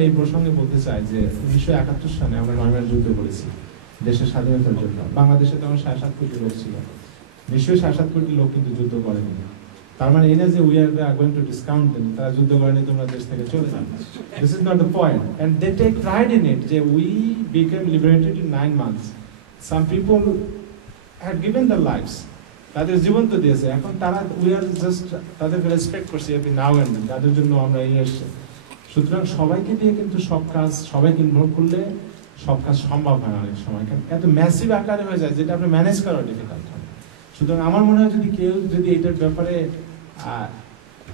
আমি এই প্রসঙ্গে বলতে চাই যে 1971 সালে আমরা 9 মাস যুদ্ধ করেছি দেশের স্বাধীনতার জন্য। বাংলাদেশে তখন 7.5 কোটি লোক ছিল, নিশ্চয়ই 7.5 কোটি লোক কিন্তু যুদ্ধ করেনি। তার মানে এই না যে we are going to discount them, তারা যুদ্ধ করেনি তোমরা দেশ থেকে চলে যান। This is not the point, and they take pride in it যে we became liberated in 9 months. Some people had given their lives, তাদের জীবন তো দিয়েছে। এখন তারা উই আর জাস্ট তাদেরকে রেসপেক্ট করছি এভরি নাও এন্ড দেন, তাদের জন্য আমরা এই এসেছি। সুতরাং সবাইকে দিয়ে কিন্তু সব কাজ, সবাইকে ইনভলভ করলে সব কাজ সম্ভব হয় অনেক সময়, কারণ এত ম্যাসিভ আকারে হয়ে যায় যেটা আপনি ম্যানেজ করা ডিফিকাল্ট হয়। সুতরাং আমার মনে হয় যদি কেউ যদি এটার ব্যাপারে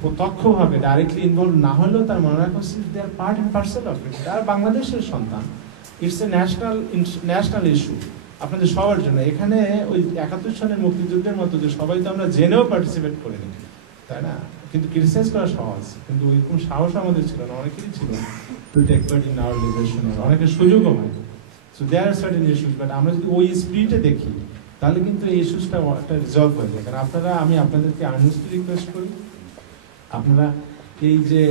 প্রত্যক্ষভাবে ডাইরেক্টলি ইনভলভ না হলেও তার মনে রাখা উচিত they are part and parcel of it. তার বাংলাদেশের সন্তান, ইটস এ ন্যাশনাল ইস্যু আপনাদের সবার জন্য। এখানে ওই 71 সালের মুক্তিযুদ্ধের মতো যে সবাই তো আমরা জেনেও পার্টিসিপেট করিনি, তাই না? কিন্তু ক্রিটিসাইজ করা সহজ, কিন্তু ওইরকম সাহস আমাদের ছিল না, অনেকেরই ছিল to take part in our liberation, অনেকের সুযোগও হয়। So there are certain issues, but আমরা যদি ওই স্পিরিটে দেখি তাহলে কিন্তু এই ইস্যুসটা একটা রিজলভ হয়ে যায়। কারণ আপনারা, আমি আপনাদেরকে আর্নেস্টলি রিকোয়েস্ট করি, আপনারা এই যে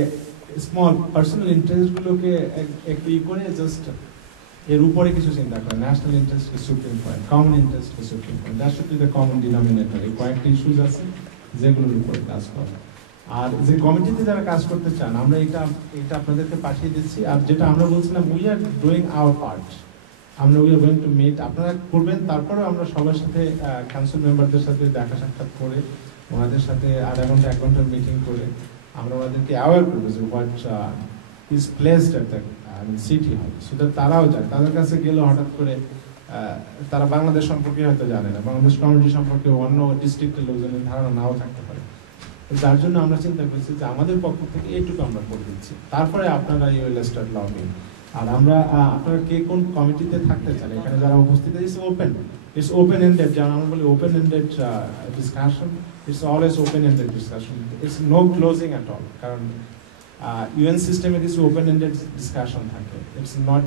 স্মল পার্সোনাল ইন্টারেস্টগুলোকে একটু করে জাস্ট এর উপরে কিছু চিন্তা করেন। ন্যাশনাল ইন্টারেস্টকে সুপ্রিম পয়েন্ট, কমন ইন্টারেস্টকে supreme point, that should be the common denominator. এই কয়েকটি ইস্যুস আছে যেগুলোর উপরে কাজ করে। আর যে কমিটিতে যারা কাজ করতে চান, আমরা এটা আপনাদেরকে পাঠিয়ে দিচ্ছি। আর যেটা আমরা বলছিলাম, we are doing our part, আমরা we are going to meet, আপনারা করবেন। তারপরেও আমরা সবার সাথে কাউন্সিল মেম্বারদের সাথে দেখা সাক্ষাৎ করে, ওনাদের সাথে আধা ঘন্টা 1 ঘন্টার মিটিং করে আমরা ওনাদেরকে অ্যাওয়ার করবো যে what is placed at the city হল, সো দ্যাট তারাও যায়। তাদের কাছে গেলে হঠাৎ করে তারা বাংলাদেশ সম্পর্কে হয়তো জানে না, বাংলাদেশ কমিউনিটি সম্পর্কে অন্য ডিস্ট্রিক্টের লোকজনের ধারণা নাও থাকতে পারে। যার জন্য আমরা চিন্তা করছি যে আমাদের পক্ষ থেকে এইটুকু আমরা করে দিচ্ছি, তারপরে আপনারা ইউ উইল স্টার্ট লবিং। আর আমরা আপনারা কে কোন কমিটিতে থাকতে চান, এখানে যারা উপস্থিত আছে ওপেন, ইটস ওপেন এন্ডেড, যেমন আমরা বলি open ended discussion, it's always open ended discussion, it's no closing at all. কারণ ইউএন সিস্টেমে কিছু ওপেন এন্ডেড ডিসকাশন থাকে, ইটস নট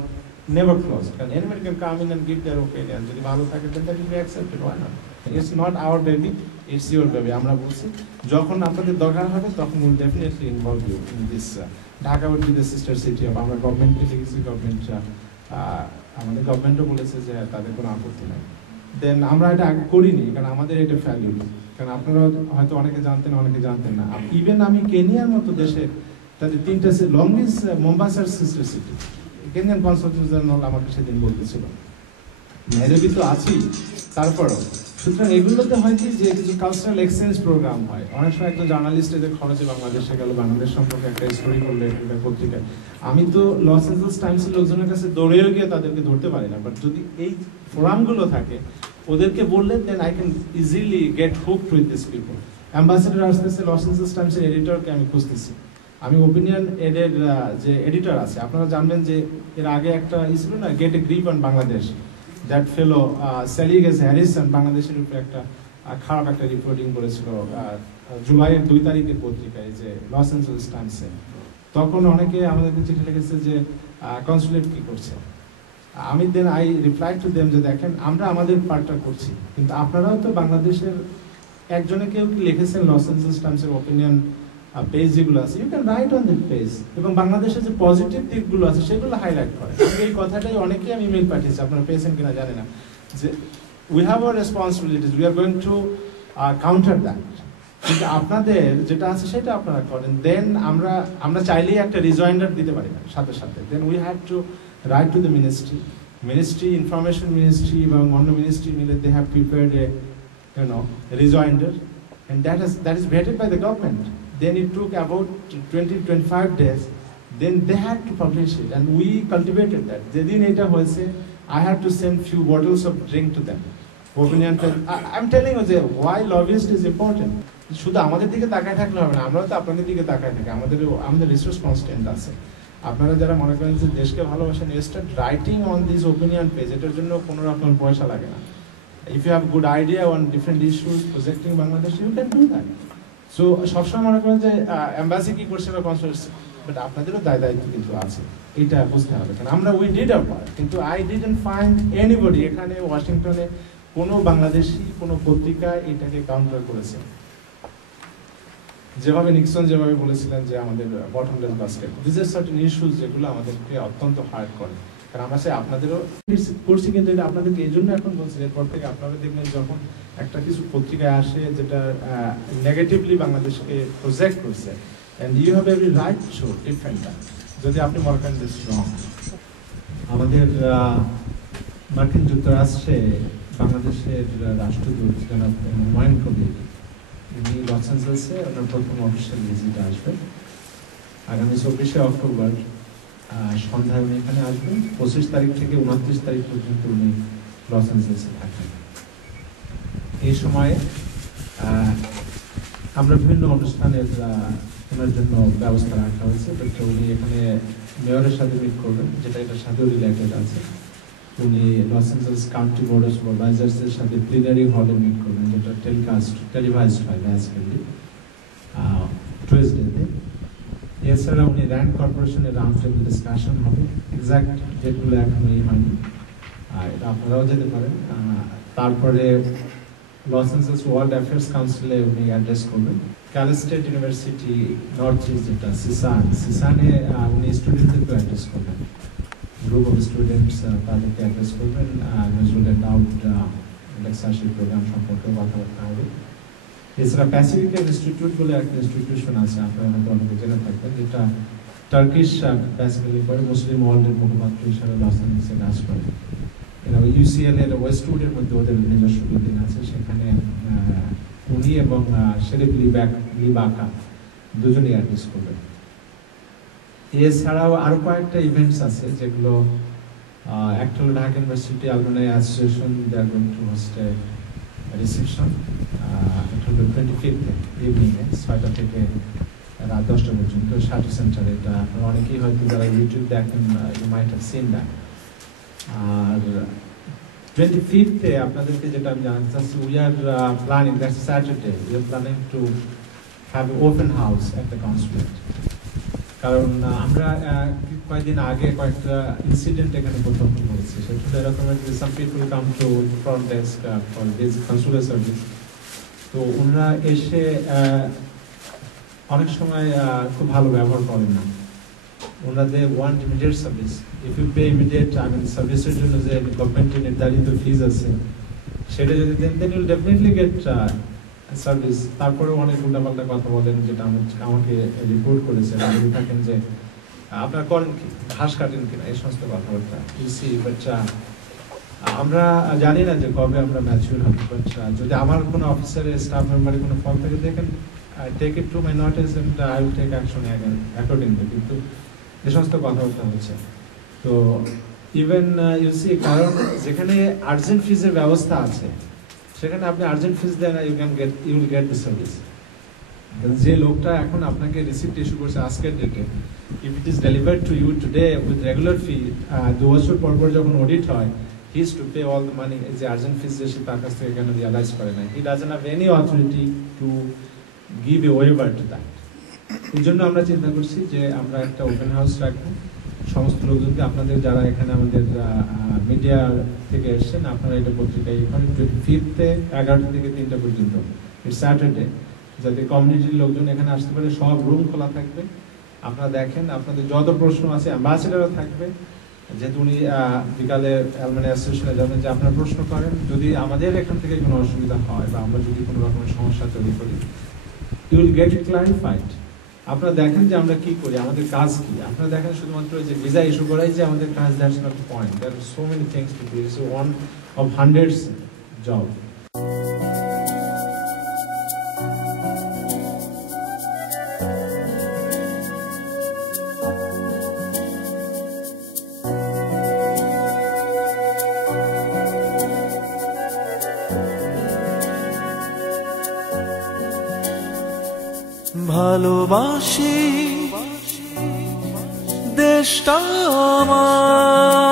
নেভার ক্লোজ, কারণ anybody can come in and give their opinion, যদি ভালো থাকে then that will be accepted, why not? It's not our baby, it's your baby. আমরা বলছি যখন আপনাদের দরকার হবে তখন will definitely involve you in this. Dhaka will be the sister city of, আমরা গভর্নমেন্টকে লিখেছি, গভর্নমেন্ট আমাদের গভর্নমেন্টও বলেছে যে তাদের কোনো আপত্তি নাই। দেন আমরা এটা আগে করিনি, কারণ আমাদের এটা ভ্যালু, কারণ আপনারা হয়তো অনেকে জানতেন, অনেকে জানতেন না। ইভেন আমি কেনিয়ার মতো দেশে তাদের 3টা লংগেস্ট মোম্বাসার sister city, Kenyan consultant general আমাকে সেদিন বলতেছিল, মেহরবি তো আছি তারপরও। সুতরাং এগুলোতে হয় কি যে কিছু কালচারাল এক্সচেঞ্জ প্রোগ্রাম হয়। অনেক সময় একজন জার্নালিস্ট এদের খরচে বাংলাদেশে গেল, বাংলাদেশ সম্পর্কে একটা স্টোরি করলে একটা পত্রিকায়, আমি তো লস এঞ্জেলস টাইমসের লোকজনের কাছে দৌড়েও গিয়ে তাদেরকে ধরতে পারি না, বাট যদি এই ফোরামগুলো থাকে ওদেরকে বললে then I can easily get hooked with this people. Ambassador আসতেছে, লস এঞ্জেলস টাইমসের এডিটরকে আমি খুঁজতেছি, আমি ওপিনিয়ন এডের যে এডিটর আছে, আপনারা জানবেন যে এর আগে একটা ছিল না, get a grip on Bangladesh, that fellow Selig S Harrison বাংলাদেশের উপরে একটা খারাপ একটা রিপোর্টিং করেছিল জুলাইয়ের 2 তারিখের পত্রিকায়, যে লস এঞ্জেলস টাইমসে। তখন অনেকে আমাদেরকে চিঠি লিখেছে যে কনসুলেট কি করছে। আমি then I reply to them যে দেখেন আমরা আমাদের পার্টটা করছি, কিন্তু আপনারাও তো বাংলাদেশের একজনে কেউ কি লিখেছেন লস এঞ্জেলস টাইমসের ওপিনিয়ন পেজ যেগুলো আছে, you can write on that page, এবং বাংলাদেশের যে পজিটিভ দিকগুলো আছে সেগুলো হাইলাইট করে। এই কথাটাই অনেকেই আমি ইমেল পাঠিয়েছি, আপনারা পেয়েছেন কিনা জানি না, যে we have our responsibilities, we are going two counter that. কিন্তু আপনাদের যেটা আছে সেটা আপনারা করেন। দেন আমরা চাইলেই একটা রিজয়েন্ডার দিতে পারি না সাথে সাথে, then we have to write to the ministry, information ministry এবং অন্য মিনিস্ট্রি মিলে they have prepared a rejoinder, and that is vetted by the government. Then it took about 20-25 days. Then they had to publish it, and we cultivated that. যেদিন এটা হয়েছে, I had to send few bottles of drink to them. Opinion. I'm telling you that why lobbyist is important. শুধু আমাদের দিকে তাকায় থাকলে হবে না, আমরাও তো আপনাদের দিকে তাকায় থাকি, আমাদের রিসোর্স কনস্ট্যান্ট আছে। আপনারা যারা মনে করেন যে দেশকে ভালোবাসেন, start writing on this opinion page, এটার জন্য কোনো রকম পয়সা লাগে না। If you have good idea on different issues projecting Bangladesh, you can do that. So সবসময় মনে করেন যে এম্বাসি কি করছে বা কনসুলেট, বাট আপনাদেরও দায়িত্ব কিন্তু আছে, এটা বুঝতে হবে। কারণ আমরা উই ডিড আওয়ার পার্ট, কিন্তু আই ডিডন্ট ফাইন্ড এনিবডি এখানে ওয়াশিংটনে কোনো বাংলাদেশি কোনো পত্রিকা এটাকে কাউন্টার করেছে। যেভাবে নিক্সন যেভাবে বলেছিলেন যে আমাদের bottomless basket, this R certain issues যেগুলো আমাদেরকে অত্যন্ত হার্ড করে। কারণ আমরা চাই আপনাদেরও করছি, কিন্তু এটা আপনাদেরকে এই জন্য এখন বলছি, এরপর থেকে আপনারা দেখবেন যখন একটা কিছু পত্রিকায় আসে যেটা নেগেটিভলি বাংলাদেশকে প্রজেক্ট করছে, and you have every right to defend that, যদি আপনি মনে করেন দিস রং। আমাদের মার্কিন যুক্তরাষ্ট্রে বাংলাদেশের রাষ্ট্রদূত জনাব হুমায়ুন কবির, উনি লস অ্যাঞ্জেলেসে ওনার প্রথম অফিসিয়াল ভিজিটে আসবেন আগামী 24শে অক্টোবর সন্ধ্যায়। উনি এখানে আসবেন। 25 তারিখ থেকে 29 তারিখ পর্যন্ত উনি লস অ্যাঞ্জেলেসে থাকেন। এই সময়ে আমরা বিভিন্ন অনুষ্ঠানের ওনার জন্য ব্যবস্থা রাখা হয়েছে। তো উনি এখানে মেয়রের সাথে মিট করবেন, যেটা এটার সাথেও রিলেটেড আছে। উনি Los Angeles county board of সুপারভাইজার্সের সাথে প্লিনারি হলে মিট করবেন, যেটা টেলিভাইজড হয় বেসিক্যালি টুয়েসডেতে। এছাড়া উনি র্যান্ড কর্পোরেশনের রাউন্ড টেবিল ডিসকাশন হবে, এক্সাক্ট ডেটগুলো এখনো হয়নি, এটা আপনারাও যেতে পারেন। তারপরে লস অ্যাঞ্জেলেস ওয়ার্ল্ড অ্যাফেয়ার্স কাউন্সিলে উনি অ্যাড্রেস করবেন। ক্যাল স্টেট ইউনিভার্সিটি নর্থ ইস্ট যেটা সিসানে উনি স্টুডেন্টদেরকে অ্যাড্রেস করবেন, গ্রুপ অফ স্টুডেন্টস তাদেরকে অ্যাড্রেস করবেন। নজরুল এন্ডাউড লেকচারশিপ প্রোগ্রাম সম্পর্কে কথাবার্তা হবে। এছাড়া প্যাসিফিক ইনস্টিটিউট বলে একটা ইনস্টিটিউশন আছে, আপনারা হয়তো অনেকে জেনে থাকবেন, যেটা টার্কিশ বেসিক্যালি করে মুসলিম ওয়ার্ল্ডের মুখপাত্র হিসাবে লস অ্যাঞ্জেলেসে কাজ করে। এরা ইউসিএল এর ওয়েস্টউডের মধ্যে ওদের নিজস্ব বিল্ডিং আছে, সেখানে উনি এবং শেরিফ লিবাকা দুজনেই অ্যাড্রেস করবেন। এছাড়াও আরো কয়েকটা ইভেন্টস আছে, যেগুলো একটা হলো Dhaka university alumni association, they are going to host a reception. এটা হলো 25th ইভিনিংয়ে 6টা থেকে রাত 10টা পর্যন্ত শাটি সেন্টারে। এটা আপনারা অনেকেই হয়তো যারা ইউটিউব দেখেন, you might have seen that. আর 25th আপনাদেরকে যেটা আমি জানাতে চাচ্ছি, we are planning, that's Saturday, we are planning to have open house at the consulate. কারণ আমরা কয়েকদিন আগে কয়েকটা ইনসিডেন্ট এখানে প্রত্যক্ষ করেছি। সেটা এরকমের যে some people come to front desk for this consular service, তো ওনারা এসে অনেক সময় খুব ভালো ব্যবহার করেন না। ওনাদের want immediate service. If you pay immediate, I mean সার্ভিসের জন্য যে গভর্নমেন্টের নির্ধারিত ফিজ আছে, সেটা যদি দেন then you'll definitely get service. তারপরেও অনেক উল্টাপাল্টা কথা বলেন, যেটা আমাকে রিপোর্ট করেছে। বলে থাকেন যে আপনারা করেন কি, ঘাস কাটেন কিনা, এই সমস্ত কথাবার্তা। বাচ্চা আমরা জানি না যে কবে আমরা ম্যাচিউর হব, বাট যদি আমার কোনো অফিসারের স্টাফ মেম্বারের কোনো ফল থেকে দেখেন, take it to my notice and I will take action accordingly. কিন্তু এই সমস্ত কথাবার্তা হচ্ছে। তো ইভেন ইউ সি, কারণ যেখানে আর্জেন্ট ফিজের ব্যবস্থা আছে, সেখানে আপনি আর্জেন্ট ফিজ দেন, you will get the service. যে লোকটা এখন আপনাকে রিসিপ্ট ইস্যু করছে আজকের ডেটে, if it is delivered to you today with regular fee, 2 বছর পর পর যখন অডিট হয়, he is to pay all the money. যে আর্জেন্ট ফিজ যে সে তার কাছ থেকে কেন রিয়ালাইজ করে না, he doesn't have any authority to give a waiver to that. এই জন্য আমরা চিন্তা করছি যে আমরা একটা ওপেন হাউস রাখবো। সমস্ত লোকজনকে, আপনাদের যারা এখানে আমাদের মিডিয়া থেকে এসছেন, আপনারা এটা পত্রিকায় 25th 11টা থেকে 3টা পর্যন্ত, ইটস স্যাটারডে, যাতে কমিউনিটির লোকজন এখানে আসতে পারে। সব রুম খোলা থাকবে, আপনারা দেখেন, আপনাদের যত প্রশ্ন আছে, অ্যাম্বাসেডারও থাকবে, যেহেতু উনি বিকালে অ্যালুমনাই অ্যাসোসিয়েশনে যাবেন, যে আপনারা প্রশ্ন করেন। যদি আমাদের এখান থেকে কোনো অসুবিধা হয় বা আমরা যদি কোনো রকমের সমস্যা তৈরি করি, you will get it clarified. আপনারা দেখেন যে আমরা কি করি, আমাদের কাজ কি। আপনারা দেখেন শুধুমাত্র যে ভিসা ইস্যু করাই যে আমাদের কাজ, that's not the point. There are so many things to do. It's one of hundreds job. ভালোবাসি দেশটা আমার।